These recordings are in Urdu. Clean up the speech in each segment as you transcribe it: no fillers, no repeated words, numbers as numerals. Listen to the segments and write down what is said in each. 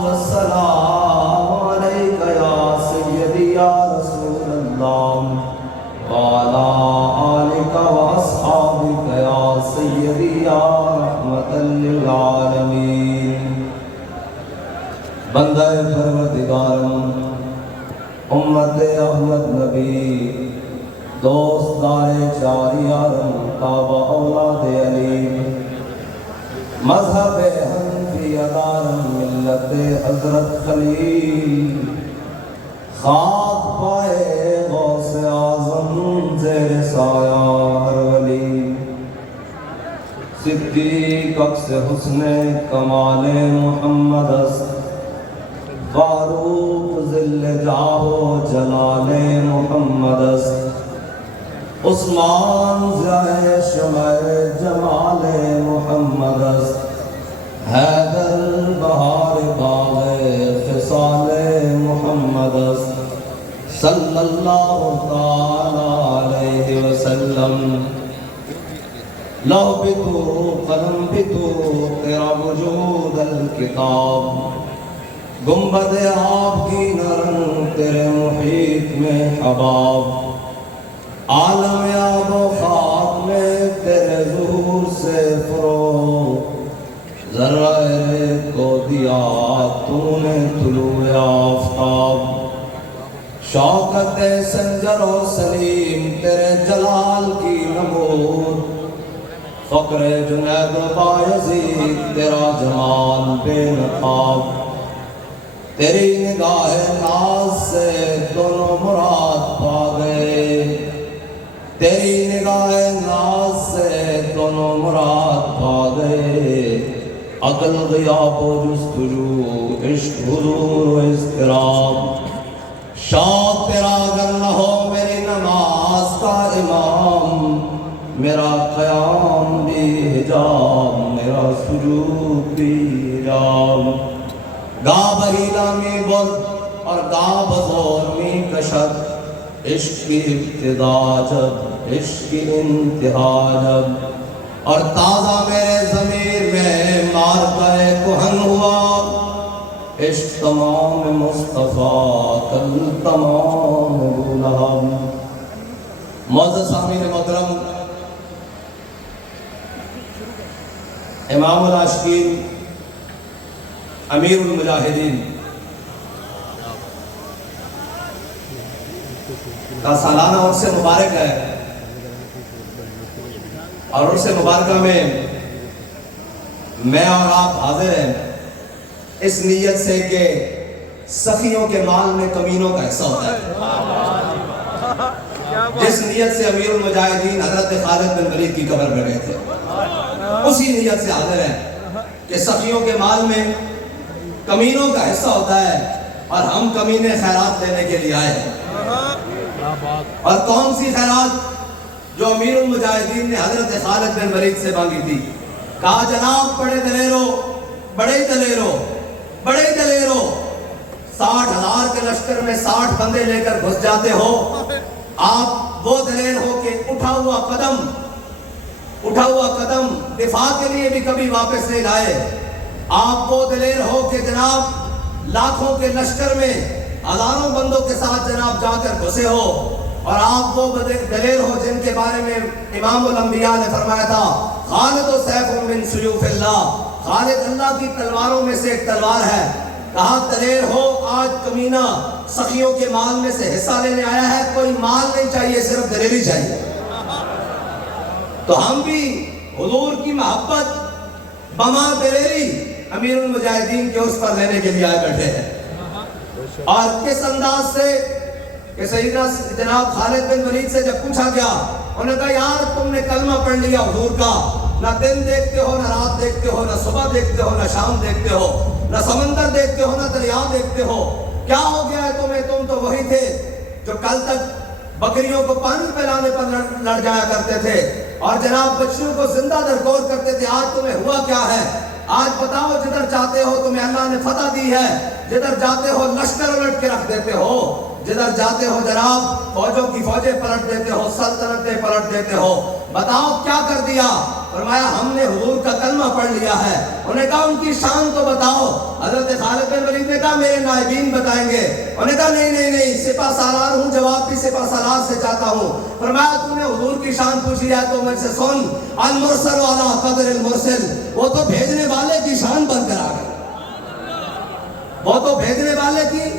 والسلام عليك يا سيدي يا رسول الله وعلى آلك وأصحابك يا سيدي يا رحمة للعالمين. بندہ پروردگارم، امت احمد نبی، دوست دار چار یارم، کعبہ اولاد علی، مذہب حنفی ادارم، ملت حضرت خلیل، خاک پائے غوث اعظم، زیر سایہ ہر ولی، صدیق عکس حسن کمال محمد است، فاروق ذل جاہ و جلال محمد است، عثمان ضیاء شمع جمال محمد است، حیدر بہار باغ خصال محمد است، صلی اللہ تعالی علیہ وسلم. لوح بھی تو قلم بھی تو تیرا وجود الکتاب، گنبد آپ کی نرم تیرے محیط میں حباب، عالم آب و خاک میں تیرے ظہور سے فروغ، ذرہ ریت کو دیا تو نے طلوع آفتاب، شوکت سنجر و سلیم تیرے جلال کی نمود، فقر جنید و بایزید تیرا جمال بے نقاب، تیری نگاہ ناز سے دونوں مراد پا گئے، تیری نگاہ ناز سے دونوں مراد پا گئے، عقل غیاب و جستجو، عشق حضور و اضطراب، شوق تیرا اگر نہ ہو میری نماز کا امام، میرا قیام بھی حجاب، میرا سجود بھی حجاب، گا بہیلا می بد اور گا بزور می کشد، عشق کی ابتدا جب عشق کی انتہا جب، اور تازہ میرے ضمیر میں مارکہ کہن ہوا، عشق تمام مصطفیٰ کل تمام ابو لہب. معزز سامعین محترم، امام العاشقین، امیر المجاہدین کا سالانہ عرص مبارک ہے، اور عرص مبارکہ میں میں اور آپ حاضر ہیں اس نیت سے کہ سخیوں کے مال میں کمینوں کا حصہ ہوتا ہے. جس نیت سے امیر المجاہدین حضرت خالد بن ولید کی قبر پہ گئے تھے، اسی نیت سے حاضر ہیں کہ سخیوں کے مال میں کمینوں کا حصہ ہوتا ہے، اور ہم کمینے خیرات لینے کے لیے آئے ہیں. اور کون سی خیرات؟ جو امیر المجاہدین نے حضرت خالد بن ولید سے مانگی تھی. کہا جناب بڑے دلیرو، بڑے دلیرو، بڑے دلیرو، 60,000 کے لشکر میں 60 بندے لے کر گھس جاتے ہو، آپ وہ دلیر ہو کہ اٹھا ہوا قدم دفاع کے لیے بھی کبھی واپس نہیں لائے. آپ وہ دلیر ہو کہ جناب لاکھوں کے لشکر میں ہزاروں بندوں کے ساتھ جناب جا کر گھسے ہو، اور آپ وہ دلیر ہو جن کے بارے میں امام الانبیاء نے فرمایا تھا خالد و سیف من سیوف اللہ، خالد اللہ کی تلواروں میں سے ایک تلوار ہے. کہا دلیر ہو، آج کمینہ سخیوں کے مال میں سے حصہ لینے آیا ہے، کوئی مال نہیں چاہیے، صرف دلیری چاہیے. تو ہم بھی حضور کی محبت بما دلیری امیر المجاہدین کے اس پر لینے کے لیے آئے بیٹھے ہیں. اور کس انداز سے کہ سیدنا جناب خالد بن ولید سے جب پوچھا گیا، انہوں نے کہا یار تم نے کلمہ پڑھ لیا حضور کا، نہ دن دیکھتے ہو، نہ رات دیکھتے ہو، نہ صبح دیکھتے ہو، نہ شام دیکھتے ہو، نہ سمندر دیکھتے ہو، نہ دریا دیکھتے ہو، کیا ہو گیا ہے تمہیں؟ تم تو وہی تھے جو کل تک بکریوں کو پانی پلانے پر لڑ جایا کرتے تھے، اور جناب بچیوں کو زندہ درگور کرتے تھے. آج تمہیں ہوا کیا ہے؟ آج بتاؤ، جدھر چاہتے ہو تمہیں اللہ نے فتح دی ہے، جدھر جاتے ہو لشکر الٹ کے رکھ دیتے ہو، جدھر جاتے ہو جناب فوجوں کی فوجیں پلٹ دیتے ہو، سلطنتیں پلٹ دیتے ہو، بتاؤ کیا کر دیا؟ فرمایا ہم نے حضور کا کلمہ پڑھ لیا ہے۔ انہوں نے کہا ان کی شان تو بتاؤ۔ حضرت خالد بن ولید نے کہا میرے نائبین بتائیں گے۔ انہوں نے کہا نہیں سپہ سالار ہوں، جواب بھی سپہ سالار سے چاہتا ہوں۔ فرمایا تو نے حضور کی شان پوچھی ہے تو مجھ سے سن، المرسل علی قدر المرسل، وہ تو بھیجنے والے کی شان بن کر آ گئے، وہ تو بھیجنے والے کی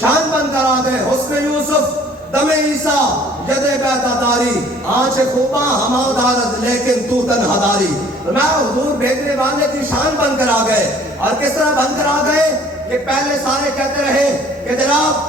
شان بن کر آ گئے۔ حسن یوسف دم عیسیٰ ید بیتا داری، آنچ خوباں ہما دارت لیکن تو تنہا داری۔ میں حضور بھیجنے والے کی شان بن کر آ گئے۔ اور کس طرح بن کر آ گئے کہ پہلے سارے کہتے رہے کہ جناب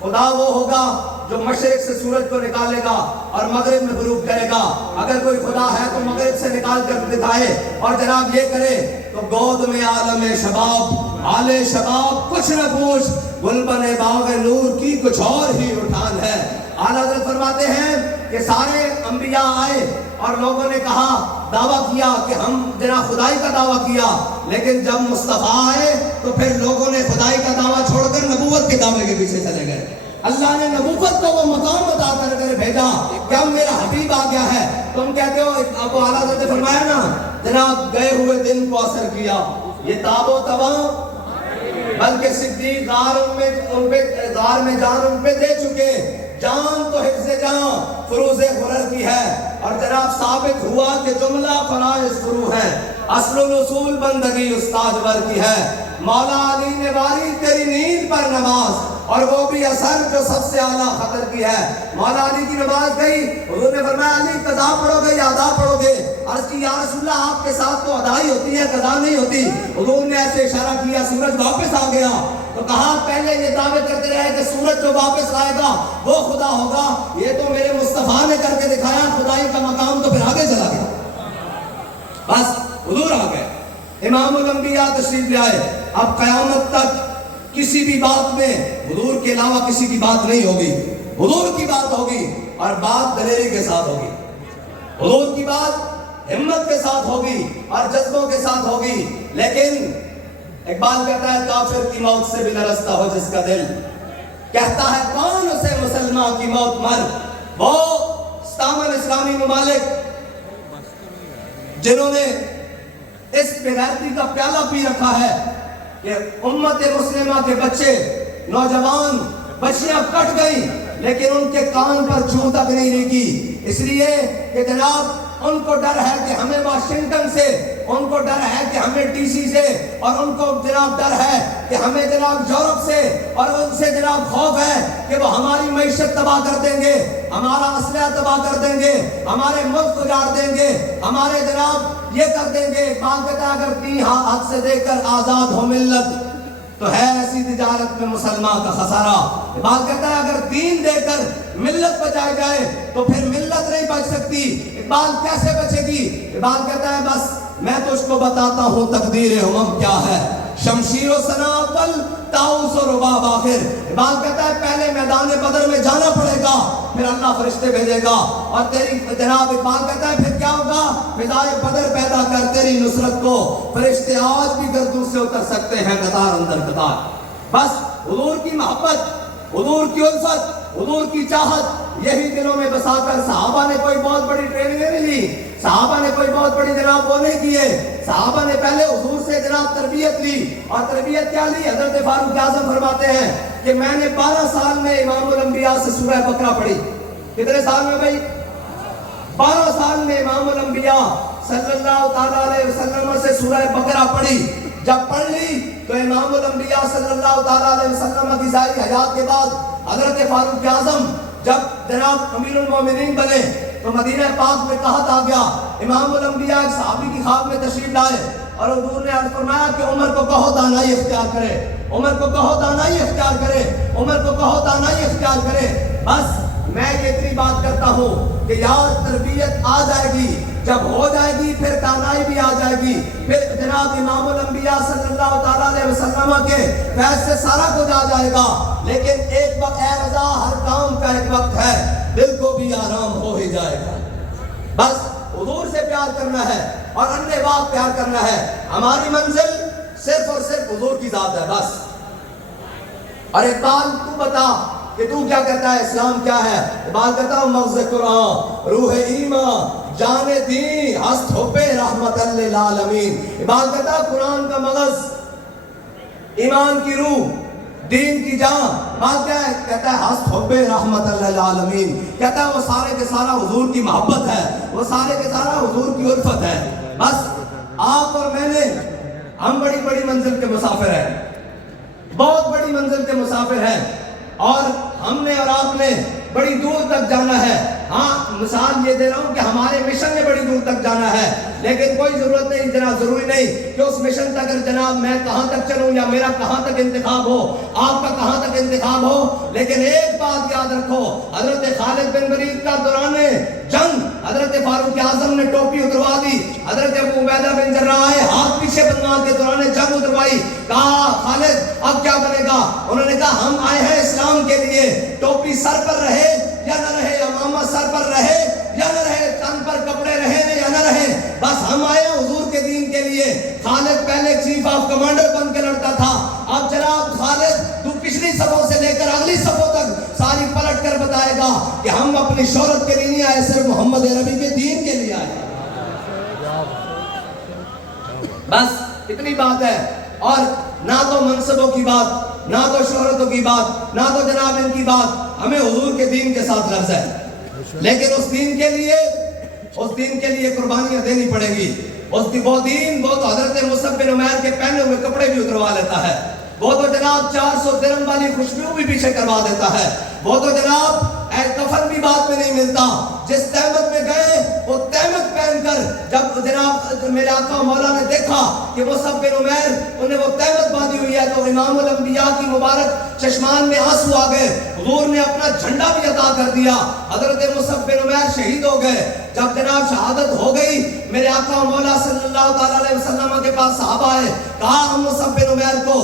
خدا وہ ہوگا جو مشرق سے سورج کو نکالے گا اور مغرب میں غروب کرے گا، اگر کوئی خدا ہے تو مغرب سے نکال کر دکھائے، اور جناب یہ کرے تو گود میں عالم شباب، آل شباب کچھ نہ پوچھ، گلبن باغ نور کی کچھ اور ہی اٹھان ہے۔ اعلیٰ حضرت فرماتے ہیں کہ سارے انبیاء آئے اور لوگوں نے کہا، دعویٰ کیا کہ ہم جناب خدائی کا دعویٰ کیا، لیکن جب مصطفیٰ آئے تو پھر لوگوں نے خدائی کا دعویٰ چھوڑ کر نبوت کے دعوے کے پیچھے چلے گئے۔ اللہ نے نبوت کو وہ مقام بتا کر بھیجا کہ اب میرا حبیب آ گیا ہے۔ تم کہتے ہو، اب اعلیٰ حضرت نے فرمایا نا جناب گئے ہوئے دن کو اثر کیا، یہ تاب و تواں بلکہ صدیق غار میں جان ان پہ دے چکے، جان تو حفظ جان فروز غرر کی ہے، اور جناب ثابت ہوا کہ جملہ فرائض فرو ہے، اصل الاصول بندگی استاد ور کی ہے۔ مولا علی نے واری تیری نیند پر نماز، اور وہ بھی اثر جو سب سے اعلیٰ خطر کی ہے۔ مولا علی کی نماز گئی، حضور نے فرمایا علی قضا پڑھو گے یا ادا پڑھو گے؟ عرض کی یا رسول اللہ آپ کے ساتھ تو ادا ہی ہوتی ہے، قضا نہیں ہوتی۔ حضور نے ایسے اشارہ کیا، سورج واپس آ گیا، تو کہا پہلے یہ دعوے کرتے رہے کہ سورج جو واپس آئے گا وہ خدا ہوگا، یہ تو میرے مصطفیٰ نے کر کے دکھایا، خدائی کا مقام تو پھر آگے چلا گیا۔ بس حضور آ گئے، امام الانبیاء تشریف لے آئے۔ اب قیامت تک کسی بھی بات میں حضور کے علاوہ کسی کی بات نہیں ہوگی، حضور کی بات ہوگی، اور بات دلیری کے ساتھ ہوگی، حضور کی بات ہمت کے ساتھ ہوگی اور جذبوں کے ساتھ ہوگی۔ لیکن اقبال کہتا ہے کافر کی موت سے بھی نرستا ہو جس کا دل، کہتا ہے کون اسے مسلمان کی موت مر۔ وہ ستامن اسلامی ممالک جنہوں نے اس بغیرتی کا پیالہ پی رکھا ہے کہ امت مسلمہ کے بچے، نوجوان، بچیاں کٹ گئی، لیکن ان کے کان پر چھو تک نہیں رکی، اس لیے کہ جناب ان کو ڈر ہے کہ ہمیں واشنگٹن سے، ان کو ڈر ہے کہ ہمیں ڈی سی سے، اور ان کو جناب ڈر ہے کہ ہمیں جناب یورپ سے، اور ان سے جناب خوف ہے کہ وہ ہماری معیشت تباہ کر دیں گے، ہمارا اسلحہ تباہ کر دیں گے، ہمارے ملک اجاڑ دیں گے، ہمارے جناب یہ کر دیں گے۔ اقبال کہتا ہے اگر تین ہاتھ سے دے کر آزاد ہو ملت تو ہے ایسی تجارت میں مسلمان کا خسارہ۔ اقبال کہتا ہے اگر دین دے کر ملت بچائی جائے تو پھر ملت نہیں بچ سکتی۔ اقبال کیسے بچے گی؟ اقبال کہتا ہے بس میں تجھ کو بتاتا ہوں تقدیر امم کیا ہے، شمشیر و سنا اول تاؤس و رباب آخر۔ اقبال کہتا ہے پہلے میدان بدر میں جانا پڑے گا، پھر اللہ فرشتے بھیجے گا، اور تیری جناب اقبال کہتا ہے پھر کیا ہوگا؟ فضائے بدر پیدا کر تیری نصرت کو، فرشتے آج بھی گردوں سے اتر سکتے ہیں قطار اندر قطار۔ بس حضور کی محبت، حضور کی الفت، حضور کی چاہت یہی دلوں میں بسا کر صحابہ نے کوئی بہت بڑی ٹریننگ نہیں لی، صحابہ نے کوئی بہت بڑی جناب وہ نہیں کیے، صحابہ نے پہلے حضور سے جناب تربیت لی۔ اور تربیت کیا لی؟ حضرت فاروق اعظم فرماتے ہیں کہ میں نے 12 سال میں امام الانبیاء سے سورہ بقرہ پڑھی۔ کتنے سال میں بھائی؟ 12 سال میں امام الانبیاء صلی اللہ تعالیٰ علیہ وسلم سے سورہ بقرہ پڑھی۔ جب پڑھ لی تو امام الانبیاء صلی اللہ تعالیٰ علیہ وسلم کی ظاہری حیات کے بعد حضرت فاروق اعظم جب جناب امیر المومنین بنے تو مدینہ پاک میں قحط آ گیا۔ امام الانبیاء ایک صحابی کی خواب میں تشریف لائے اور حضور نے عرض فرمایا کہ عمر کو کہو دانائی اختیار کرے، عمر کو کہو دانائی اختیار کرے، عمر کو کہو دانائی اختیار کرے۔ بس میں یہ اتنی بات کرتا ہوں کہ یار تربیت آ جائے گی، جب ہو جائے گی پھر دانائی بھی آ جائے گی، پھر جناب امام الانبیاء صلی اللہ تعالیٰ علیہ وسلم کے فیض سے سارا کچھ آ جائے گا۔ لیکن ایک وقت اے رضا ہر کام کا ایک وقت ہے، دل کو بھی آرام ہو ہی جائے گا۔ بس حضور سے پیار کرنا ہے اور اننے بات پیار کرنا ہے، ہماری منزل صرف اور صرف حضور کی ذات ہے بس۔ اور اقبال تو بتا کہ تو کیا کہتا ہے، اسلام کیا ہے؟ اقبال کہتا ہوں مغز قرآن روح ایمان جان دین ہست حب رحمت للعالمین۔ اقبال کہتا ہے قرآن کا مغز، ایمان کی روح، دین کی جان، بات کیا ہے؟ کہتا ہے ہست حب رحمت للعالمین، کہتا ہے وہ سارے کے سارا حضور کی محبت ہے، وہ سارے کے سارا حضور کی الفت ہے۔ بس آپ اور میں نے، ہم بڑی بڑی منزل کے مسافر ہیں، بہت بڑی منزل کے مسافر ہیں، اور ہم نے اور آپ نے بڑی دور تک جانا ہے۔ ہاں مثال یہ دے رہا ہوں کہ ہمارے مشن نے بڑی دور تک جانا ہے، لیکن کوئی ضرورت نہیں، جناب ضروری نہیں کہ اس مشن تک اگر جناب میں کہاں تک چلوں یا میرا کہاں تک انتخاب ہو، آپ کا کہاں تک انتخاب ہو، لیکن ایک بات یاد رکھو، حضرت خالد بن ولید کا دوران جنگ حضرت فاروق اعظم نے ٹوپی اتروا دی، حضرت ابو عبیدہ بن جراح ہاتھ پیچھے بنوا کے دوران جنگ اتروائی، کہا خالد اب کیا بنے گا؟ انہوں نے کہا ہم آئے ہیں اسلام کے لیے، ٹوپی سر پر رہے یا نہ رہے، امامت سر پر رہے یا نہ رہے، تن پر کپڑے رہے یا نہ رہے، بس ہم آئے ہیں حضور کے دین کے لیے۔ خالد پہلے چیف آف کمانڈر بن کے لڑتا تھا، اب جناب خالد تو پچھلی صفوں سے لے کر اگلی صفوں تک ساری پلٹ کر بتائے گا کہ ہم اپنی شہرت کے لیے نہیں آئے، صرف محمد عربی کے دین کے لیے آئے۔ بس اتنی بات ہے، اور نہ تو منصبوں کی بات، نہ تو شہرتوں کی بات، نہ تو جناب ان کی بات، ہمیں حضور کے دین کے ساتھ غرض ہے، لیکن اس دین کے لیے قربانیاں دینی پڑے گی۔ وہ دین وہ تو حضرت مصعب بن عمیر کے پہنے ہوئے کپڑے بھی اتروا لیتا ہے، وہ تو جناب 400 درہم والی خوشبو بھی پیچھے کروا دیتا ہے، وہ تو جناب کفن بھی بعد میں نہیں ملتا، جس تہمت میں گئے وہ تہمت پہن کر جب جناب میرے آقا مولا نے دیکھا کہ مصعب بن عمیر انہیں وہ تہمت باندھی ہوئی ہے تو امام الانبیاء کی مبارک چشمان میں آنسو آ گئے، حضور نے اپنا جھنڈا بھی عطا کر دیا، حضرت مصعب بن عمیر شہید ہو گئے۔ جب جناب شہادت ہو گئی، میرے آقا مولا صلی اللہ تعالیٰ علیہ وسلم کے پاس صحابہ آئے، کہا ہم مصعب بن عمیر کو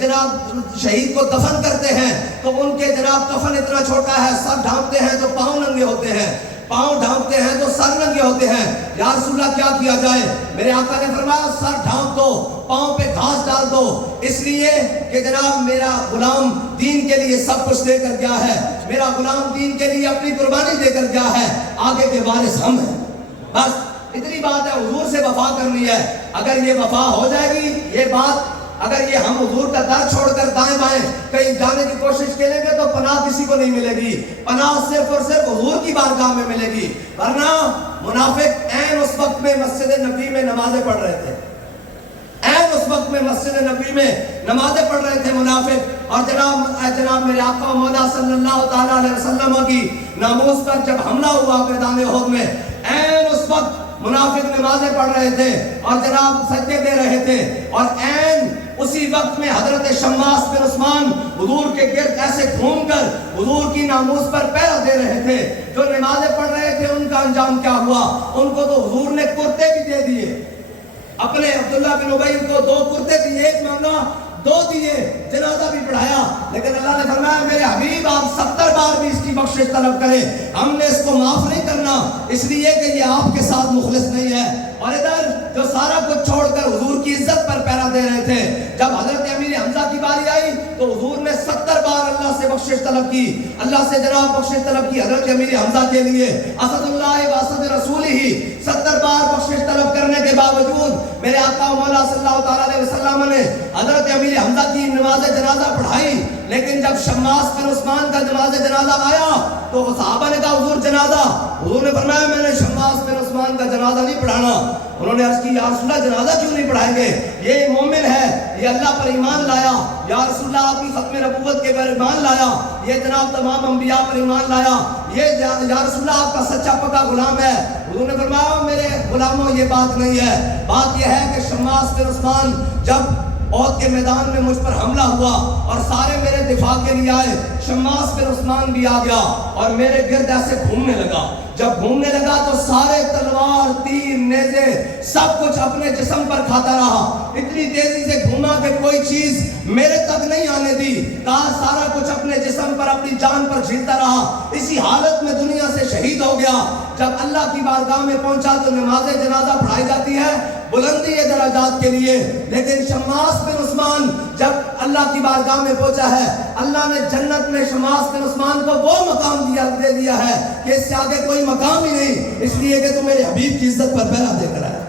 جناب شہید کو دفن کرتے ہیں تو ان کے جناب کفن اتنا چھوٹا ہے، سر ڈھانپتے ہیں تو پاؤں ننگے ہوتے ہیں، پاؤں ڈھانپتے ہیں تو سر ننگے ہوتے ہیں، یا رسول اللہ کیا کیا جائے؟ میرے آقا نے فرمایا سر ڈھانپ دو، پاؤں پہ گھاس ڈال دو، اس لیے کہ جناب میرا غلام دین کے لیے سب کچھ دے کر گیا ہے، میرا غلام دین کے لیے اپنی قربانی دے کر گیا ہے، آگے کے وارث ہم ہیں۔ بس اتنی بات ہے، حضور سے وفا کرنی ہے۔ اگر یہ وفا ہو جائے گی، یہ بات اگر یہ ہم حضور کا در چھوڑ کر دائیں بائیں کہیں جانے کی کوشش کریں گے تو پناہ کسی کو نہیں ملے گی، پناہ صرف اور صرف حضور کی بارگاہ میں ملے گی۔ ورنہ منافق عین اس وقت میں مسجد نبی میں نمازیں پڑھ رہے تھے، عین اس وقت میں مسجد نبی میں نمازیں پڑھ رہے تھے منافق، اور جناب میرے آقا مولا صلی اللہ تعالیٰ علیہ وسلم کی ناموس پر جب حملہ ہوا میدان احد میں، عین اس وقت منافق نمازیں پڑھ رہے تھے اور جناب سجدے دے رہے تھے، اور عین اسی وقت میں حضرت شماس بن عثمان حضور کے گرد ایسے گھوم کر حضور کی ناموس پر پہرا دے رہے تھے۔ جو نمازیں پڑھ رہے تھے ان کا انجام کیا ہوا؟ ان کو تو حضور نے کرتے بھی دے دیے، اپنے عبداللہ بن ابی کو 2 کرتے دیے، ایک مانگا 2 دیے، جنازہ بھی پڑھایا، لیکن اللہ نے فرمایا میرے حبیب آپ 70 بار بھی اس کی بخشش طلب کریں، ہم نے اس کو معاف نہیں کرنا، اس لیے کہ یہ آپ کے ساتھ مخلص نہیں ہے۔ اور ادھر جو سارا کچھ چھوڑ کر حضور کی عزت پر پہرا دے رہے تھے، جب حضرت امیر حمزہ کی باری آئی تو حضور نے 70 بار اللہ سے بخشش طلب کی، اللہ سے جناب بخشش طلب کی حضرت امیر حمزہ کے لیے، اسد اللہ و اسد رسول ہی 70 بار بخشش طلب کرنے کے باوجود میرے آقا مولا صلی اللہ تعالیٰ علیہ وسلم نے حضرت امیر حمزہ کی نماز جنازہ پڑھائی، لیکن جب شماس بن عثمان کا نماز جنازہ آیا تو صحابہ نے کہا حضور جنازہ، حضور نے فرمایا میں نے شماس بن عثمان کا جنازہ نہیں پڑھانا۔ انہوں نے عرض کی یا رسول اللہ جنازہ کیوں نہیں پڑھائیں گے؟ یہ مومن ہے، یہ اللہ پر ایمان لایا، یا رسول اللہ آپ کی ختم نبوت کے پر ایمان لایا، یہ جناب تمام انبیاء پر ایمان لایا، یہ یا رسول اللہ آپ کا سچا پکا غلام ہے۔ حضور نے فرمایا میرے غلاموں یہ بات نہیں ہے، بات یہ ہے کہ شماس بن عثمان جب احد کے میدان میں مجھ پر حملہ ہوا اور سارے میرے دفاع کے لیے آئے، شماس بن عثمان بھی آ گیا اور میرے گرد ایسے گھومنے لگا، جب گھومنے لگا تو سارے تلوار تیر نیزے سب کچھ اپنے جسم پر کھاتا رہا، اتنی تیزی سے گھوما کہ کوئی چیز میرے تک نہیں آنے دی، کہا سارا کچھ اپنے جسم پر اپنی جان پر جھیلتا رہا، اسی حالت میں دنیا سے شہید ہو گیا۔ جب اللہ کی بارگاہ میں پہنچا تو نماز جنازہ پڑھائی جاتی ہے بلندی درجات کے لیے، لیکن شماس بن عثمان جب اللہ اللہ کی بارگاہ میں پہنچا ہے، اللہ نے جنت میں شماس کے عثمان کو وہ مقام دے دیا ہے کہ اس سے آگے کوئی مقام ہی نہیں، اس لیے کہ تو میرے حبیب کی عزت پر پہلا دے کر ہے۔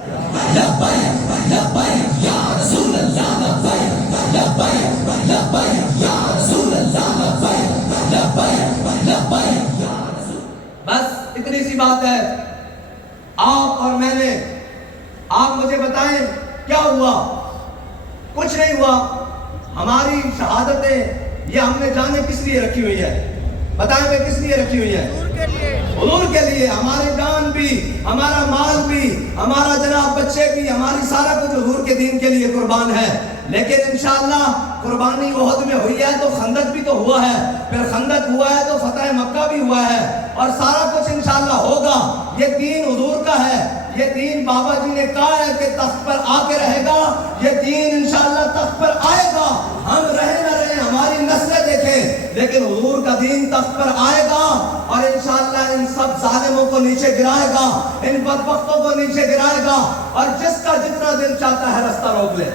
لبیک لبیک یا رسول اللہ، لبیک لبیک لبیک یا رسول اللہ، لبیک لبیک لبیک یا رسول۔ بس اتنی سی بات ہے۔ آپ اور میں نے، آپ مجھے بتائیں کیا ہوا؟ کچھ نہیں ہوا۔ ہماری شہادتیں یہ ہم نے جانیں کس لیے رکھی ہوئی ہے؟ بتائیں میں کس لیے رکھی ہوئی ہے؟ حضور کے لیے۔ ہماری جان بھی، ہمارا مال بھی، ہمارا جناب بچے بھی، ہماری سارا کچھ حضور کے دین کے لیے قربان ہے۔ لیکن انشاءاللہ قربانی احد میں ہوئی ہے تو خندق بھی تو ہوا ہے، پھر خندق ہوا ہے تو فتح مکہ بھی ہوا ہے، اور سارا کچھ انشاءاللہ ہوگا۔ یہ دین حضور کا ہے، یہ دین بابا جی نے کہا ہے کہ تخت پر آ کے رہے گا، یہ دین انشاءاللہ تخت پر آئے گا۔ ہم رہے نہ رہے، ہماری نسلیں دیکھیں، لیکن حضور کا دین تخت پر آئے گا، اور انشاءاللہ ان سب ظالموں کو نیچے گرائے گا، ان بدبختوں کو نیچے گرائے گا، اور جس کا جتنا دل چاہتا ہے رستہ روک لے،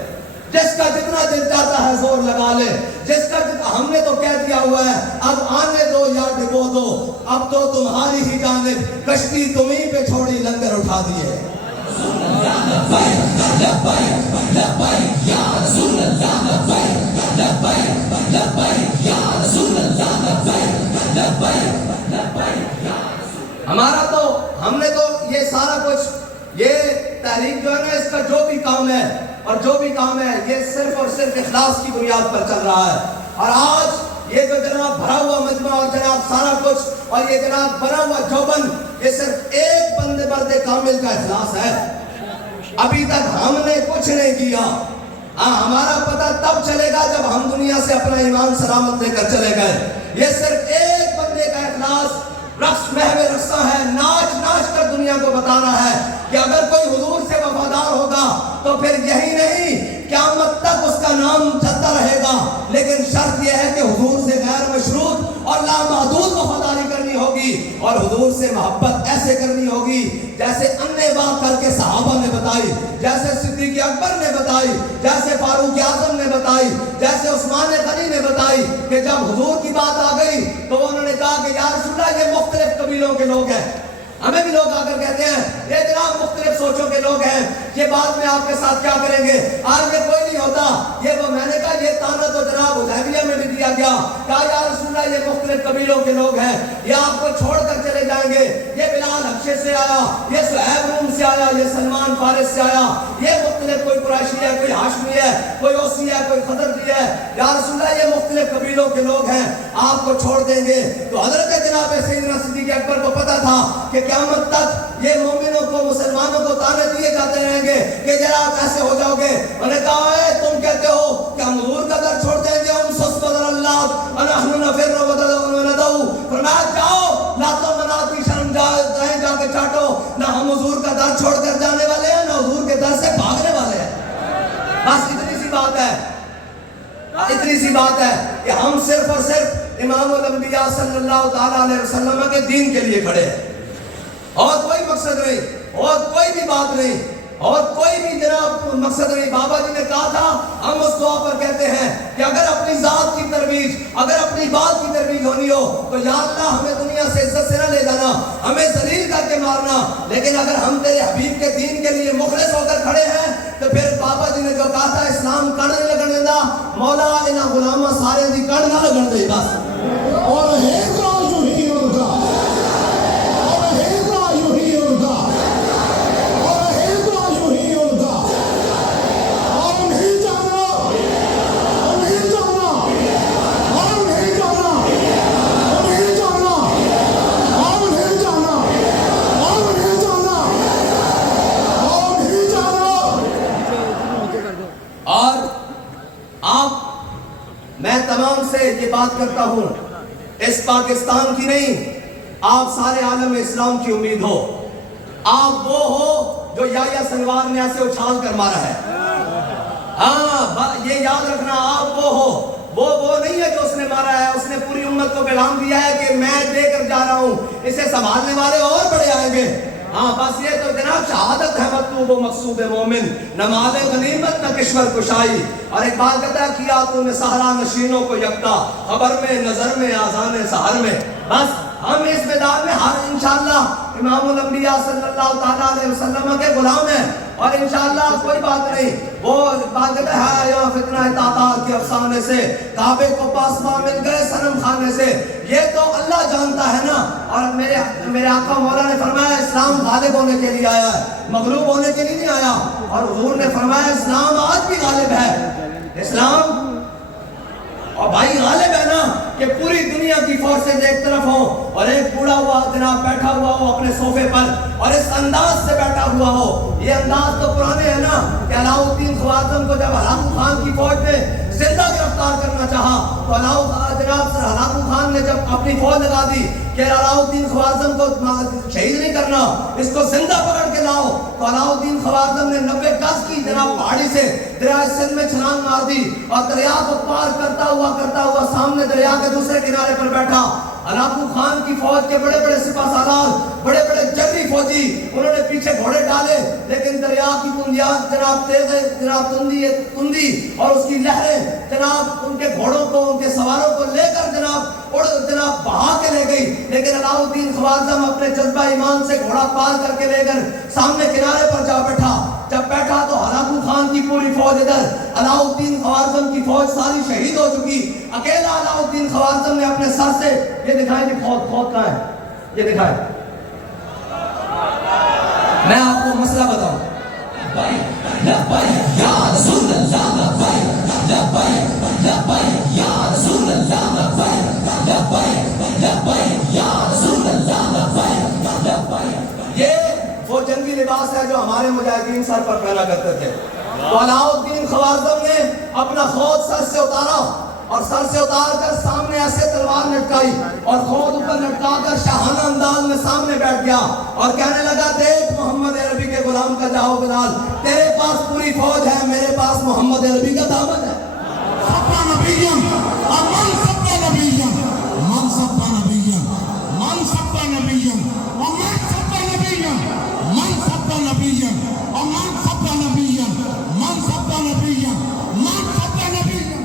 جس کا جتنا دل چاہتا ہے زور لگا لے، جس کا ہم نے تو کہہ دیا ہوا ہے اب آنے دو یا ڈبو دو، اب تو تمہاری ہی جانب کشتی تمہیں پہ چھوڑی، لنگر اٹھا دیے۔ ہمارا تو، ہم نے تو یہ سارا کچھ، یہ تحریک جو ہے نا، اس کا جو بھی کام ہے اور جو بھی کام ہے یہ صرف اور صرف اخلاص کی بنیاد پر چل رہا ہے۔ اور آج یہ جو جناب بھرا ہوا مجمع اور جناب سارا کچھ اور یہ جناب بنا ہوا جوبن، یہ صرف ایک بندے مرد کامل کا اخلاص ہے۔ ابھی تک ہم نے کچھ نہیں کیا۔ ہمارا پتہ تب چلے گا جب ہم دنیا سے اپنا ایمان سلامت لے کر چلے گئے۔ یہ صرف ایک بندے کا اخلاص، رقص محو رقصہ ہے، ناچ ناچ کر دنیا کو بتا رہا ہے کہ اگر کوئی حضور سے وفادار ہوگا تو پھر یہی نہیں، قیامت تک اس کا نام چلتا رہے گا، لیکن شرط یہ ہے کہ حضور سے غیر مشروط اور لامحدود وفاداری کرنی ہوگی، اور حضور سے محبت ایسے کرنی ہوگی جیسے انے واہ کر کے صحابہ نے بتائی، جیسے صدیق اکبر نے بتائی، جیسے فاروق اعظم نے بتائی، جیسے عثمان غنی نے بتائی، کہ جب حضور کی بات آ گئی تو انہوں نے کہا کہ یا رسول اللہ یہ مختلف قبیلوں کے لوگ ہیں۔ ہمیں بھی لوگ آ کر کہتے ہیں یہ جناب مختلف سوچوں کے لوگ ہیں، یہ بات میں آپ کے ساتھ کیا کریں گے؟ آج یہ کوئی نہیں ہوتا، یہ وہ میں نے کہا یہ تانا تو جناب حدیبیہ میں بھی دیا گیا، کہا یا رسول اللہ یہ مختلف قبیلوں کے لوگ ہیں، یہ آپ کو چھوڑ کر چلے جائیں گے، یہ بلال حبشے سے آیا، یہ صہیب روم سے آیا، یہ سلمان فارس سے آیا، یہ مختلف کوئی قریشی ہے، کوئی ہاشمی ہے، کوئی اوسی ہے، کوئی خزرجی ہے، یا رسول اللہ یہ مختلف قبیلوں کے لوگ ہیں، آپ کو چھوڑ دیں گے۔ تو حضرت جناب سیدنا صدیق اکبر کو پتا تھا کہ قیامت تک یہ مومنوں کو، مسلمانوں کو تانے دیے جاتے رہیں گے کہ جناب ایسے ہو جاؤ گے۔ انہوں نے کہا ہے تم کہتے ہو کہ ہم حضور کا در چھوڑ دیں گے، ہم سس بدر اللہ ونحن نفر وندعو، فرمایا جاؤ لاتوں مناتی شرم جائیں جا کے چاٹو، نہ ہم حضور کا در چھوڑ کر جانے والے ہیں، نہ حضور کے در سے بھاگنے والے ہیں۔ بس اتنی سی بات ہے، اتنی سی بات ہے کہ ہم صرف اور صرف امام الانبیاء صلی اللہ تعالیٰ علیہ وسلم کے دین کے لیے کھڑے ہیں، اور کوئی مقصد نہیں، اور کوئی بھی بات نہیں، اور کوئی بھی جناب مقصد نہیں۔ بابا جی نے کہا تھا، ہم اس دعا پر کہتے ہیں کہ اگر اپنی ذات کی ترویج، اگر اپنی بات کی ترویج ہونی ہو تو یا اللہ ہمیں دنیا سے عزت سے نہ لے جانا، ہمیں ذلیل کر کے مارنا، لیکن اگر ہم تیرے حبیب کے دین کے لیے مخلص ہو کر کھڑے ہیں تو پھر بابا جی نے جو کہا تھا اسلام کڑ نہیں لگن دینا، مولا انہاں غلامہ سارے دی کڑ نہ لگن دے بس۔ اور ہے کاش یہی ان کا، اور ہے کاش یہی ان کا، اور ہے کاش یہی ان کا، اور نہیں جانا، اور نہیں جانا، اور نہیں جانا، اور نہیں جانا، اور نہیں جانا، اور نہیں جانا، اور نہیں جانا۔ اور آپ، میں تمام سے یہ بات کرتا ہوں، اس پاکستان کی نہیں، آپ سارے عالم اسلام کی امید ہو۔ آپ وہ ہو جو یحییٰ سنوار نے ایسے اچھال کر مارا ہے۔ ہاں یہ یاد رکھنا، آپ وہ ہو، وہ نہیں ہے جو اس نے مارا ہے، اس نے پوری امت کو پیغام دیا ہے کہ میں دے کر جا رہا ہوں، اسے سنبھالنے والے اور بڑے آئیں گے۔ ہاں بس یہ تو جناب شہادت ہے مطلوب و مقصود مومن، نماز غنیمت نہ کشور کشائی. اور ایک بات کہتا ہے کیا تو نے صحرا نشینوں کو یکتا، خبر میں نظر میں آذان سحر میں. بس ہم اس میدان میں ہر انشاءاللہ امام الانبیاء صلی اللہ تعالیٰ علیہ وسلم کے غلام ہیں. اور انشاءاللہ کوئی بات نہیں، وہ بات کہتا ہے یا فتنہ تاتار کے افسانے سے کعبے کو پاسباں مل گئے صنم خانے سے. یہ تو اللہ جانتا ہے نا. اور میرے آقا مولا نے فرمایا اسلام غالب ہونے کے لیے آیا ہے، مغلوب ہونے کے لیے نہیں آیا. اور حضور نے فرمایا اسلام آج بھی غالب ہے. اسلام اور بھائی غالب ہے نا کہ پوری دنیا کی فورسز ایک طرف ہوں اور ایک بوڑھا ہوا جناب بیٹھا ہوا ہو اپنے صوفے پر اور اس انداز سے بیٹھا ہوا ہو. یہ انداز تو پرانے ہے نا کہ علاء الدین خوارزم کو جب ہلاکو خان کی فوج نے زندہ گرفتار کرنا چاہا تو جناب ہلاکو خان نے جب اپنی فوج لگا دی کہ علاء الدین خوارزم کو شہید نہیں کرنا، اس کو زندہ پکڑ کے لاؤ، تو علاء الدین خوارزم نے 90 گز کی جناب پہاڑی سے دریا سندھ میں چھلانگ مار دی اور دریا کو پار کرتا ہوا سامنے دریا کے دوسرے کنارے پر بیٹھا. ہلاکو خان کی فوج کے بڑے بڑے سپہ سالار، بڑے بڑے جنگی فوجی، انہوں نے پیچھے گھوڑے ڈالے لیکن دریا کی بنیاد جناب تیز جناب تندی اور اس کی لہریں جناب ان کے گھوڑوں کو ان کے سواروں کو لے کر جناب بہا کے لے گئی. لیکن علاء الدین خوارزم اپنے جذبہ ایمان سے گھوڑا پار کر کے لے کر سامنے کنارے پر جا بیٹھا. جب بیٹھا تو ہلاکو خان کی پوری فوج ادھر، علاء الدین خوارزم کی فوج ساری شہید ہو چکی. اکیلا علاء الدین خوارزم نے اپنے سر سے یہ دکھائیں کہ کھود کہاں ہے، یہ دکھائیں. میں آپ کو مسئلہ بتاؤں. یا رسول اللہ یا رسول اللہ یا رسول اللہ. یہ وہ جنگی لباس ہے جو ہمارے مجاہدین سر پر پہنا کرتے تھے. تو علاء الدین خوارزم نے اپنا خود سر سے اتارا اور سر سے اتار کر سامنے ایسے تلوار لٹکائی اور خود اوپر لٹکا کر شاہانہ انداز میں سامنے بیٹھ گیا اور کہنے لگا دیکھ محمد عربی کے غلام کا جاؤ بلال، تیرے پاس پوری فوج ہے، میرے پاس محمد عربی کا دامن ہے. سبا نبیًا امن سبا نبیًا من سبا نبیًا من سبا نبیًا امن سبا نبیًا من سبا نبیًا امن سبا نبیًا من سبا نبیًا من سبا نبیًا.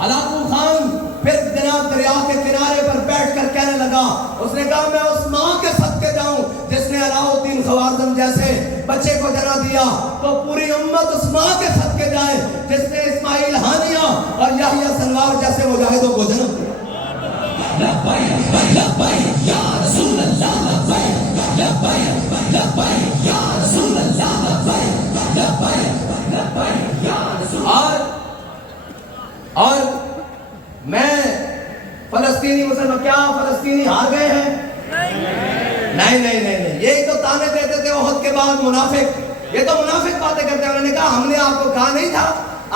ہلاکو خان پھر جناب دریا کے کنارے پر بیٹھ کر کہنے لگا، اس نے کہا میں اس ماں کے صدقے جاؤں جس نے علاء الدین خوارزم جیسے بچے کو جنم دیا، تو پوری امت اس ماں کے صدقے جائے جس نے اسماعیل ہانیہ اور یحییٰ سنوار جیسے مجاہدوں کو جنم دیا. لبیک لبیک یا رسول اللہ لبیک لبیک لبیک یا رسول اللہ لبیک لبیک لبیک یا رسول اللہ. اور میں فلسطینی مسلمان، کیا فلسطینی ہار گئے ہیں؟ نہیں. یہی تو تانے دیتے تھے احد کے بعد منافق. یہ تو منافق باتیں کرتے ہیں. انہوں نے کہا ہم نے آپ کو کہا نہیں تھا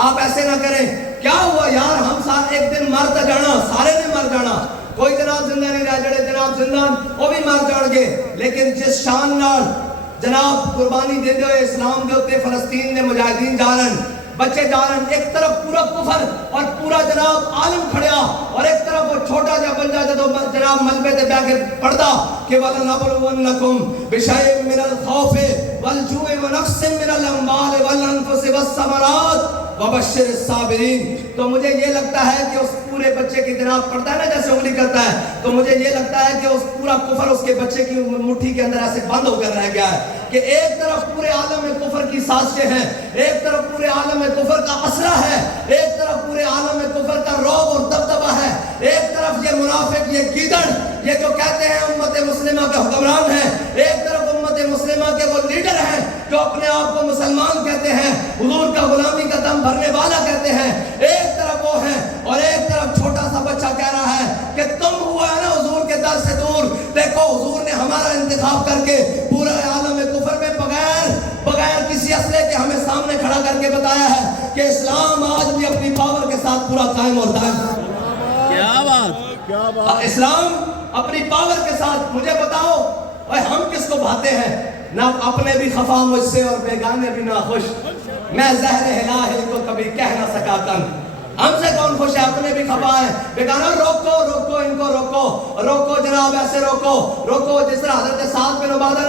آپ ایسے نہ کریں. کیا ہوا یار، ہم سارے ایک دن مر تو جانا، سارے نے مر جانا، کوئی جناب زندہ نہیں رہ جڑے جناب زندہ وہ بھی مر جان گے. لیکن جس شان نال جناب قربانی دے ہوئے اسلام دے ہوتے فلسطین نے مجاہدین جارن بچے جارن، ایک طرف پورا کفر اور پورا جناب عالم کھڑیا اور ایک طرف وہ چھوٹا جا بنجا جدو جناب ملبے دے بیاہ کے پڑھدا کہ وَلَنَبْلُوَنَّكُمْ بِشَيْءٍ مِّنَ الْخَوْفِ وَالْجُوعِ وَنَقْصٍ مِّنَ الْأَمْوَالِ وَالْأَنفُسِ وَالثَّمَرَاتِ وَبَشِّرِ الصَّابِرِينَ. تو مجھے یہ لگتا ہے کہ اس پورے بچے کی جناب پڑھتا ہے نا جیسے انگلی کرتا ہے، تو مجھے یہ لگتا ہے کہ اس پورا کفر اس کے بچے کی مٹھی کے اندر ایسے بند ہو کر رہ گیا ہے کہ ایک طرف پورے عالم میں کفر کی سازشیں ہیں، ایک طرف پورے عالم میں کفر کا اسرہ ہے، ایک طرف پورے عالم میں کفر کا رعب اور دبدبہ ہے، ایک طرف یہ منافق، یہ گیدڑ، یہ جو کہتے ہیں امت مسلمہ کے حکمران ہیں، ایک طرف امت مسلمہ کے وہ لیڈر ہیں جو اپنے آپ کو مسلمان کہتے ہیں، حضور کا غلامی کا دم بھرنے والا کہتے ہیں، ایک طرف وہ ہیں اور ایک طرف چھوٹا سا بچہ کہہ رہا ہے کہ تم ہوا ہے نا حضور کے در سے دور. دیکھو حضور نے ہمارا انتخاب کر کے پورے عالم کفر میں بغیر کسی اسلحے کے ہمیں سامنے کھڑا کر کے بتایا ہے کہ اسلام آج بھی اپنی پاور کے ساتھ پورا قائم اور دائم. کیا بات، اسلام اپنی پاور کے ساتھ. مجھے بتاؤ ہم کس کو بھاتے ہیں؟ نہ اپنے بھی خفا مجھ سے اور بیگانے بھی نہ خوش. میں زہر ہلا کو کبھی کہہ نہ سکا کن. ہم سے کون خوش ہے؟ اپنے بھی خفا ہے. بیگانہ روکو روکو ان کو روکو روکو جناب, ایسے روکو روکو جس طرح حضرت سعد بن عبادہ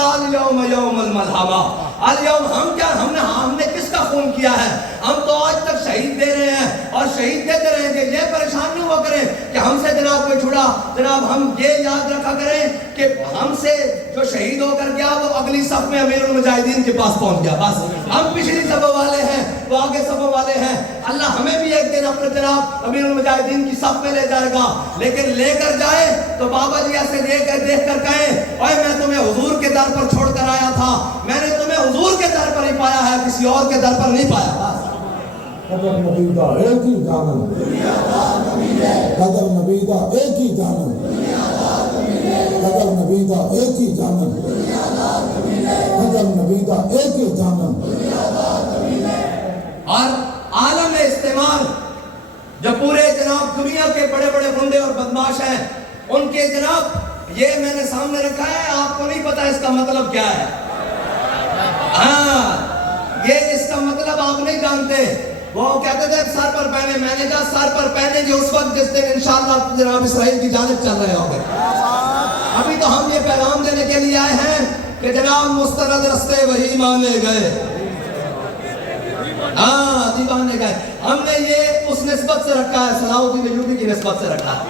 اليوم یوم الملحمہ. اليوم ہم نے کس کا خون کیا ہے؟ ہم تو آج تک شہید دے رہے ہیں اور شہید دیتے رہیں گے. یہ پریشان نہیں ہوا کریں کہ ہم سے جناب کوئی چھڑا. جناب ہم یہ یاد رکھا کریں کہ ہم سے جو شہید ہو کر گیا وہ اگلی صف میں امیر المجاہدین کے پاس پہنچ گیا. بس ہم پچھلی صفوں والے ہیں, وہ آگے صفوں والے ہیں. اللہ ہمیں بھی ایک دن اپنے جناب امیر المجاہدین کی صف میں لے جائے گا, لیکن لے کر جائے تو بابا جی ایسے دیکھ کر کہیں اوے میں تمہیں حضور کے در پر چھوڑ کر آیا تھا, میں نے تمہیں حضور کے در پر ہی پایا ہے, کسی اور کے در پر نہیں پایا. قدر نبی دا ایک ہی دامن, قدر نبی دا ایک ہی دامن, قدر نبی دا ایک ہی دامن, قدر نبی دا ایک ہی دامن. اور عالم استعمال جو پورے جناب دنیا کے بڑے بڑے گنڈے اور بدماش ہیں, ان کے جناب یہ میں نے سامنے رکھا ہے, آپ کو نہیں پتا اس کا مطلب کیا ہے. ہاں یہ اس کا مطلب آپ نہیں جانتے. وہ کہتے تھے سر پر پہنے, میں نے کہا سر پر پہنے گے اس وقت جس دن انشاءاللہ جناب اسرائیل کی جانب چل رہے ہوں گے. ابھی تو ہم یہ پیغام دینے کے لیے آئے ہیں کہ جناب مستند رستے وہی مانے گئے, ہاں دیوانے گئے. ہم نے یہ اس نسبت سے رکھا ہے, صلاح الدین ایوبی کی نسبت سے رکھا ہے.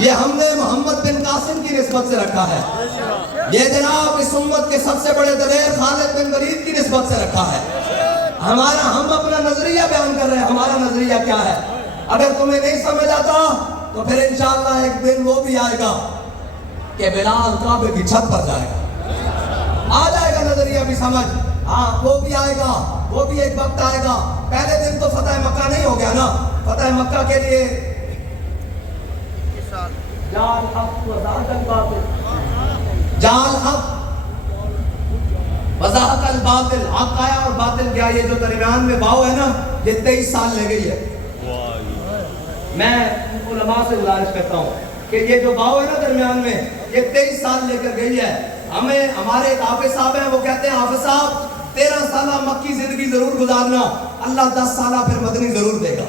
یہ ہم نے محمد بن قاسم کی نسبت سے رکھا ہے. یہ جناب اس امت کے سب سے بڑے دلیر خالد بن ولید کی نسبت سے رکھا ہے. ہم اپنا نظریہ بیان کر رہے ہیں. ہمارا نظریہ کیا ہے؟ اگر تمہیں نہیں سمجھ آتا تو پھر انشاءاللہ ایک دن وہ بھی آئے گا کہ بلال کعبے کی چھت پر جائے گا, آ جائے گا نظریہ بھی سمجھ. ہاں وہ بھی آئے گا, وہ بھی ایک وقت آئے گا. پہلے دن تو فتح مکہ نہیں ہو گیا نا. فتح مکہ کے لیے جال حق وضاحت الباطل, حق آیا اور باطل گیا. یہ جو درمیان میں باؤ ہے نا, یہ 23 سال لے گئی ہے. میں علماء سے گزارش کرتا ہوں کہ یہ جو باؤ ہے نا درمیان میں, یہ 23 سال لے کر گئی ہے. ہمارے ایک حافظ صاحب ہیں, وہ کہتے ہیں حافظ صاحب 13 سالہ مکی زندگی ضرور گزارنا, اللہ 10 سالہ پھر مدنی ضرور دے گا.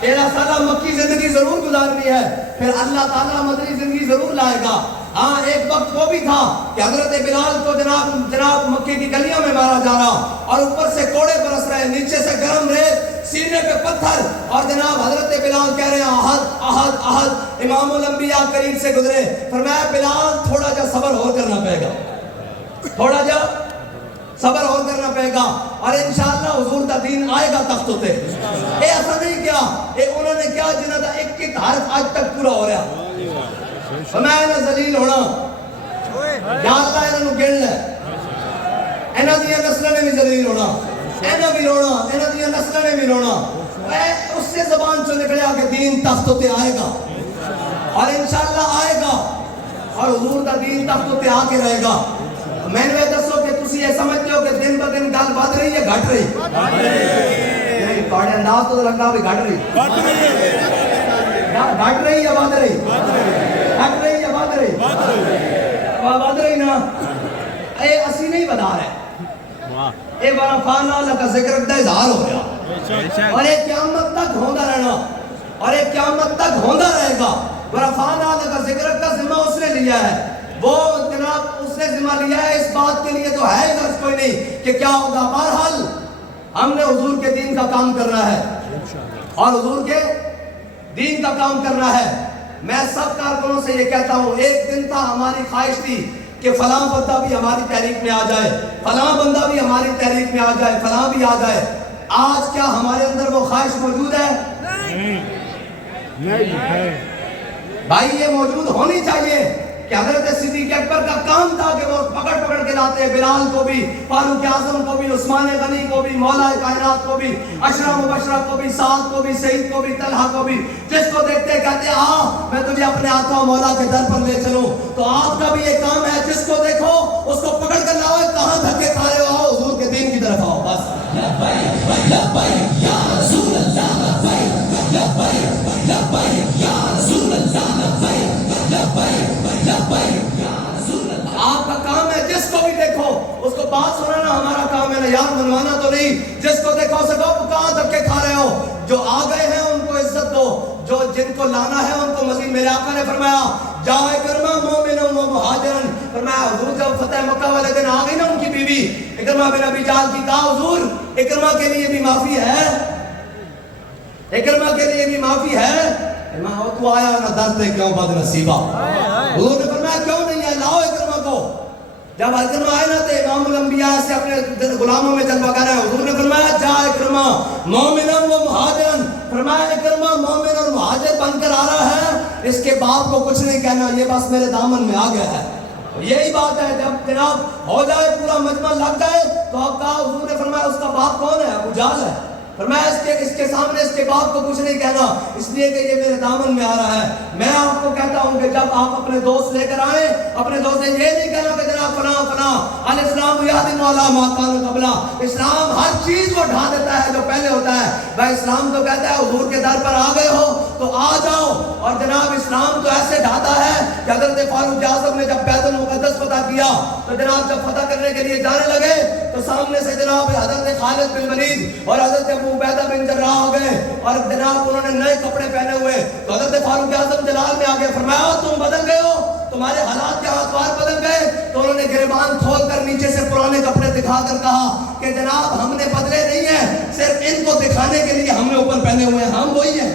13 سالہ مکی زندگی ضرور گزارنی ہے, پھر اللہ تعالیٰ مدنی زندگی ضرور لائے گا. ہاں ایک وقت وہ بھی تھا کہ حضرت بلال کو جناب مکے کی گلیوں میں مارا جا رہا, اور اوپر سے کوڑے برس رہے, نیچے سے گرم ریت, سینے پہ پتھر, اور جناب حضرت بلال کہہ رہے ہیں احد احد احد. امام الانبیاء قریب سے گزرے, فرمایا بلال تھوڑا جا صبر اور کرنا پڑے گا, تھوڑا جا صبر اور کرنا پڑے گا, اور انشاءاللہ حضور کا دین آئے گا تخت ہوتے. اے ایسا نہیں کیا, اے انہوں نے کیا جنہاں دا ایک ایک حرف آج تک پورا ہو رہا. فرمایا نہ ذلیل ہونا, یا اللہ انہوں گن لے, انہوں دیا نسلوں نے بھی ذلیل ہونا, انہوں بھی رونا, انہوں دیا نسلوں نے بھی رونا. اس سے زبان سے نکلیا کہ دین تخت ہوتے آئے گا, اور انشاءاللہ آئے گا, اور حضور کا دین تخت ہوتے آ کے رہے گا. میں نے دسو کہ تسی یہ سمجھتے ہو کہ دن با دن گل بڑھ رہی ہے گھٹ رہی؟ نہیں, تھوڑے انداز تو لگتا بھی گھٹ رہی, گھٹ رہی یا بڑھ رہی؟ گھٹ رہی یا بڑھ رہی؟ بڑھ رہی نا. اے اسی نہیں بتا رہے, اے ورفعنا لک ذکرک دا اظہار ہو رہا, اور اے قیامت تک ہوندہ رہنا, اور اے قیامت تک ہوندہ رہے گا. ورفعنا لک ذکرک کا ذمہ اس نے لیا ہے, وہ جناب اس نے ذمہ لیا ہے. اس بات کے لیے تو ہے ہی غرض کوئی نہیں کہ کیا ہوگا. بہرحال ہم نے حضور کے دین کا کام کرنا ہے, اور حضور کے دین کا کام کرنا ہے. میں سب کارکنوں سے یہ کہتا ہوں, ایک دن تھا ہماری خواہش تھی کہ فلاں بندہ بھی ہماری تحریک میں آ جائے, فلاں بندہ بھی ہماری تحریک میں آ جائے, فلاں بھی آ جائے. آج کیا ہمارے اندر وہ خواہش موجود ہے؟ بھائی یہ موجود ہونی چاہیے کہ حضرت صدیق اکبر کا کام تھا کہ وہ پکڑ کے لاتے بلال کو بھی, فاروق اعظم کو بھی, عثمان غنی کو بھی, مولا کائنات کو بھی, عشرہ مبشرہ کو بھی, سعد کو بھی, سعید کو بھی, طلحہ کو بھی. جس کو دیکھتے کہتے میں تجھے اپنے آقا مولا کے در پر لے چلوں. تو آپ کا بھی یہ کام ہے, جس کو دیکھو اس کو پکڑ کر لاؤ, کہاں دھکے کھا رہے ہو, آؤ حضور کے دین کی طرف آؤ. بس لبیک لبیک یا رسول اللہ, لبیک لبیک لبیک یا رسول اللہ, لبیک لبیک لبیک یا رسول اللہ. آپ کا کام ہے جس کو بھی دیکھو اس کو بات سنانا ہمارا کام ہے نا یار, منوانا تو نہیں. جس کو دیکھو اسے کہو کہاں دھکے کھا رہے ہو, جو آ گئے ہیں ان کو عزت دو, جو جن کو لانا ہے ان کو مزید. میرے آقا نے فرمایا جا اکرمہ مومن و مہاجرن, فرمایا حضور جب فتح مکہ والے دن آ گئی نا ان کی بیوی اکرمہ بن ابی جہل کی, کہا حضور اکرمہ کے لیے بھی معافی ہے, اکرمہ کے لیے بھی معافی ہے. تو آیا نہ درد کیوں بد نصیبہ, حضور نے فرمایا کیوں نہیں ہے, لاؤ اکرمہ کو. جب اکرمہ آئے نا تو امام الانبیاء سے اپنے غلاموں میں جلوہ کر رہے ہیں. حضور نے فرمایا جا اکرمہ مومنا و مہاجرن, فرمایا اکرمہ مومن اور مہاجر بن کر آ رہا ہے, اس کے باپ کو کچھ نہیں کہنا, یہ بس میرے دامن میں آ گیا ہے. یہی بات ہے, جب جناب ہو جائے پورا مجمع لگ جائے تو آپ کہا, حضور نے فرمایا اس کا باپ کون ہے, ابو جہل ہے. فرمایا اس کے سامنے اس کے باپ کو کچھ نہیں کہنا, اس لیے کہ یہ میرے دامن میں آ رہا ہے. میں آپ کو کہتا ہوں کہ جب آپ اپنے دوست لے کر آئیں, اپنے دوست سے یہ نہیں کہنا کہ جناب فلاں فلاں, الاسلام یادن والا ما کان قبلا, اسلام ہر چیز کو ڈھا دیتا ہے جو پہلے ہوتا ہے. بھائی اسلام تو کہتا ہے حضور کے در پر آ گئے ہو تو آ جاؤ, اور جناب اسلام تو ایسے ڈھاتا ہے کہ حضرت فاروق اعظم نے جب بیت المقدس فتح کیا تو جناب جب فتح کرنے کے لیے جانے لگے تو سامنے سے جناب حضرت خالد بن ولید اور حضرت ابو عبیدہ بن جراح آ گئے, اور جناب انہوں نے نئے کپڑے پہنے ہوئے. تو حضرت فاروق اعظم جلال میں آ گئے, فرمایا تم بدل گئے ہو, تمہارے حالات کے اعتبار بدل گئے. تو انہوں نے گریبان کھول کر نیچے سے پرانے کپڑے دکھا کر کہا کہ جناب ہم نے بدلے نہیں ہیں, صرف ان کو دکھانے کے لیے ہم نے اوپر پہنے ہوئے ہیں, ہم وہی ہیں,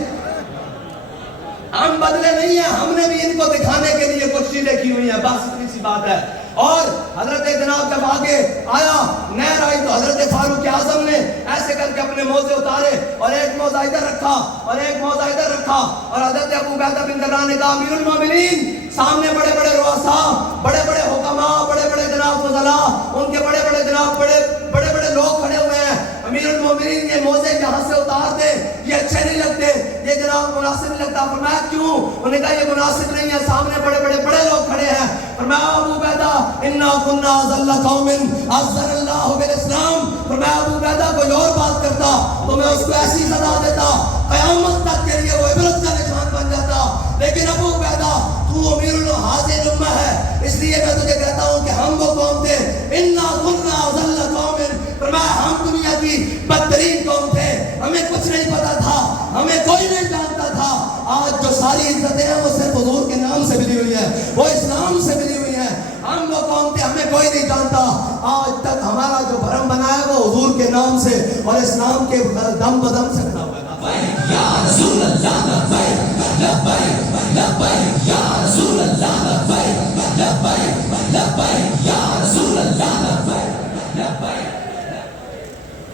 ہم بدلے نہیں ہیں, ہم نے بھی ان کو دکھانے کے لیے کچھ چیزیں کی ہوئی ہیں, بس اتنی سی بات ہے. اور حضرت جناب جب آگے آیا, نہر آئی تو حضرت فاروق اعظم نے ایسے کر کے اپنے موزے اتارے اور ایک موزہ ادھر رکھا اور ایک موزہ ادھر رکھا, اور حضرت ابو عبیدہ بن جراح نے کہا امیر المومنین, سامنے بڑے بڑے رؤساء, بڑے بڑے حکماء, بڑے بڑے جناب فضلاء, ان کے بڑے بڑے جناب بڑے بڑے لوگ کھڑے ہوئے ہیں, امیر المومنین یہ موزے یہاں سے اتار دے, یہ اچھے نہیں لگتے, یہ جناب مناسب نہیں لگتا. فرمایا کیوں؟ انہوں نے کہا یہ مناسب نہیں ہے, سامنے بڑے بڑے لوگ کھڑے ہیں. فرمایا ابو عبیدہ انا کنا ذل قوم عزنا اللہ بالاسلام, فرمایا ابو عبیدہ کوئی اور بات کرتا تو میں اس کو ایسی سزا دیتا قیامت تک کے لیے وہ عبرت کا نشان بن جاتا, لیکن ابو عبیدہ تو امیر الحاضر الامہ ہے, اس لیے میں تجھے کہتا ہوں کہ ہم وہ قوم تھے, انا کنا ذل قوم, فرمایا ہم دنیا کی بدترین قوم تھے, ہمیں کچھ نہیں پتا تھا, ہمیں کوئی نہیں جانتا تھا. آج جو ساری عزتیں ہیں وہ صرف حضور کے نام سے ملی ہوئی ہیں, وہ اسلام سے ملی ہوئی ہیں. ہم وہ قوم تھے, ہمیں کوئی نہیں جانتا. آج تک ہمارا جو بھرم بنا ہے وہ حضور کے نام سے اور اسلام کے دم بدم سے بنا ہوا ہے. یا رسول اللہ لبیک لبیک لبیک یا رسول اللہ لبیک لبیک لبیک یا رسول اللہ لبیک لبیک.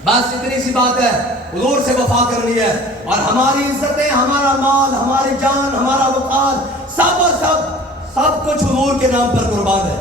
بس اتنی سی بات ہے, حضور سے وفا کرنی ہے, اور ہماری عزتیں, ہمارا مال, ہماری جان, ہمارا وقار, سب کچھ حضور کے نام پر قربان ہے.